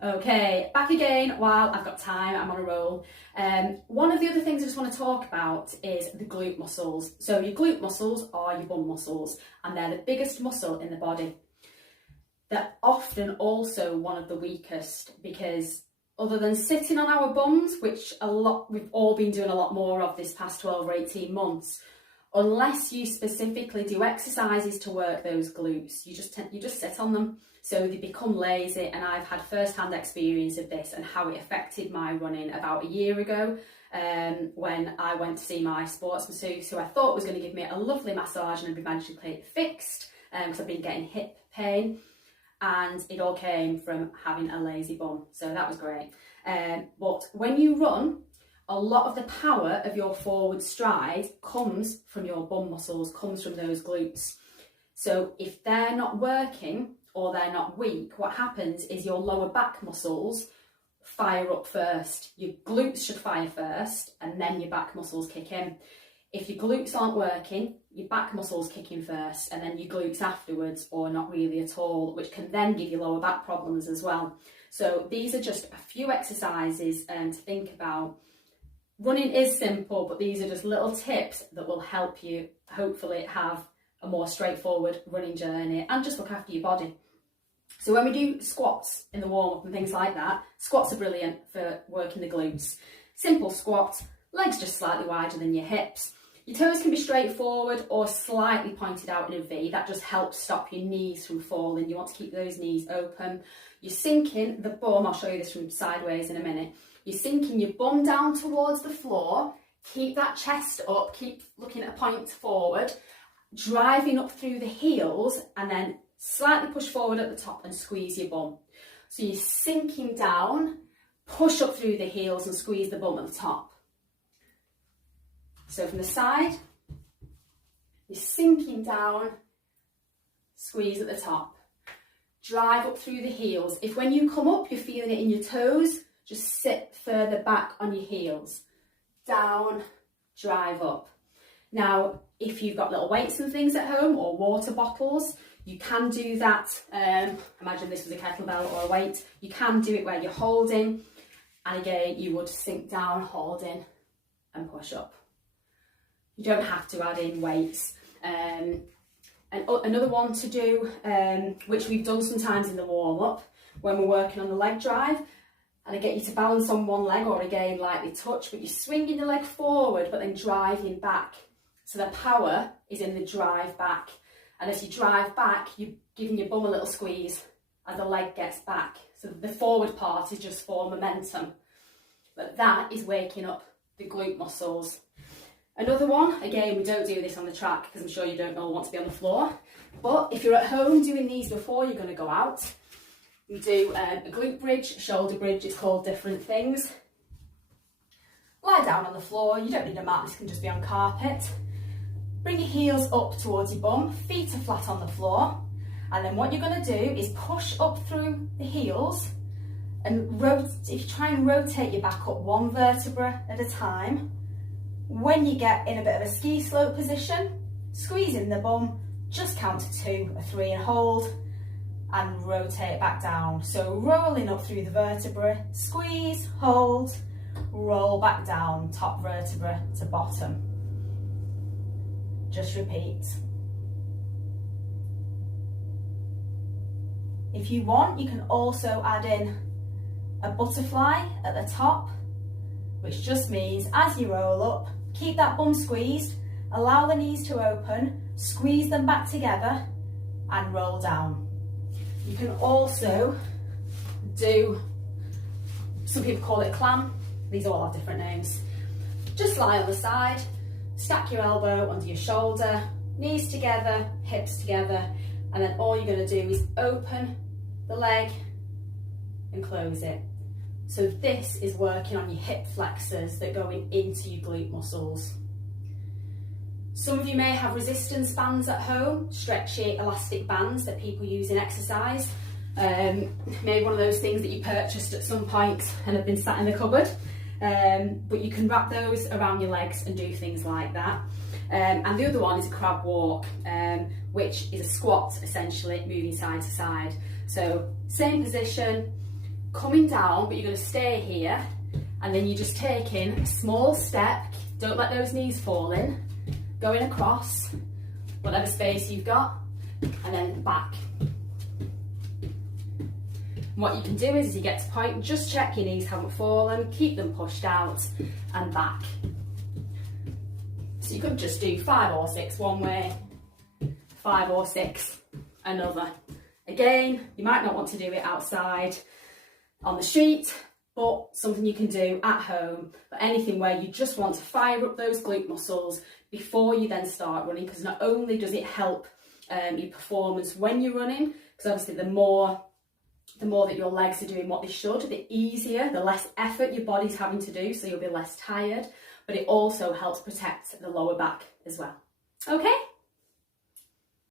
Okay, back again while I've got time, I'm on a roll. One of the other things I just want to talk about is the glute muscles. So your glute muscles are your bum muscles, and they're the biggest muscle in the body. They're often also one of the weakest because other than sitting on our bums, which we've all been doing a lot more of this past 12 or 18 months, unless you specifically do exercises to work those glutes, you just sit on them. So they become lazy, and I've had first-hand experience of this and how it affected my running about a year ago when I went to see my sports masseuse, who I thought was going to give me a lovely massage and I'd be magically fixed because I've been getting hip pain, and it all came from having a lazy bum. So that was great. But when you run, a lot of the power of your forward stride comes from your bum muscles, comes from those glutes. So if they're not working or they're not weak, what happens is your lower back muscles fire up first. Your glutes should fire first and then your back muscles kick in. If your glutes aren't working, your back muscles kick in first and then your glutes afterwards, or not really at all, which can then give you lower back problems as well. So these are just a few exercises to think about. Running is simple, but these are just little tips that will help you hopefully have a more straightforward running journey and just look after your body. So when we do squats in the warm-up and things like that, squats are brilliant for working the glutes. Simple squat, legs just slightly wider than your hips. Your toes can be straight forward or slightly pointed out in a V. That just helps stop your knees from falling. You want to keep those knees open. You're sinking the bum, I'll show you this from sideways in a minute. You're sinking your bum down towards the floor. Keep that chest up, keep looking at a point forward, driving up through the heels, and then slightly push forward at the top and squeeze your bum. So you're sinking down, push up through the heels and squeeze the bum at the top. So from the side, you're sinking down, squeeze at the top. Drive up through the heels. If when you come up, you're feeling it in your toes, just sit further back on your heels. Down, drive up. Now, if you've got little weights and things at home or water bottles, you can do that. Imagine this was a kettlebell or a weight. You can do it where you're holding, and again, you would sink down, holding, and push up. You don't have to add in weights. And another one to do, which we've done sometimes in the warm-up, when we're working on the leg drive, and I get you to balance on one leg or again lightly touch, but you're swinging the leg forward but then driving back. So the power is in the drive back. And as you drive back, you're giving your bum a little squeeze as the leg gets back. So the forward part is just for momentum. But that is waking up the glute muscles. Another one, again, we don't do this on the track because I'm sure you don't all want to be on the floor. But if you're at home doing these before you're going to go out, we do a glute bridge, shoulder bridge, it's called different things. Lie down on the floor, you don't need a mat, this can just be on carpet. Bring your heels up towards your bum, feet are flat on the floor, and then what you're going to do is push up through the heels and if you try and rotate your back up one vertebra at a time. When you get in a bit of a ski slope position, squeeze in the bum, just count to 2 or 3 and hold, and rotate back down. So rolling up through the vertebra, squeeze, hold, roll back down, top vertebra to bottom. Just repeat. If you want, you can also add in a butterfly at the top, which just means as you roll up, keep that bum squeezed, allow the knees to open, squeeze them back together and roll down. You can also do, some people call it clam, these all have different names. Just lie on the side, stack your elbow under your shoulder, knees together, hips together, and then all you're going to do is open the leg and close it. So this is working on your hip flexors that go into your glute muscles. Some of you may have resistance bands at home, stretchy elastic bands that people use in exercise. Maybe one of those things that you purchased at some point and have been sat in the cupboard. But you can wrap those around your legs and do things like that. And the other one is a crab walk, which is a squat essentially, moving side to side. So same position, coming down, but you're going to stay here, and then you're just taking a small step. Don't let those knees fall in. Going across, whatever space you've got, and then back. And what you can do is, as you get to point, just check your knees haven't fallen, keep them pushed out, and back. So you could just do 5 or 6 one way, 5 or 6 another. Again, you might not want to do it outside on the street, but something you can do at home, but anything where you just want to fire up those glute muscles before you then start running, because not only does it help your performance when you're running, because obviously the more that your legs are doing what they should, the easier, the less effort your body's having to do, so you'll be less tired, but it also helps protect the lower back as well. Okay?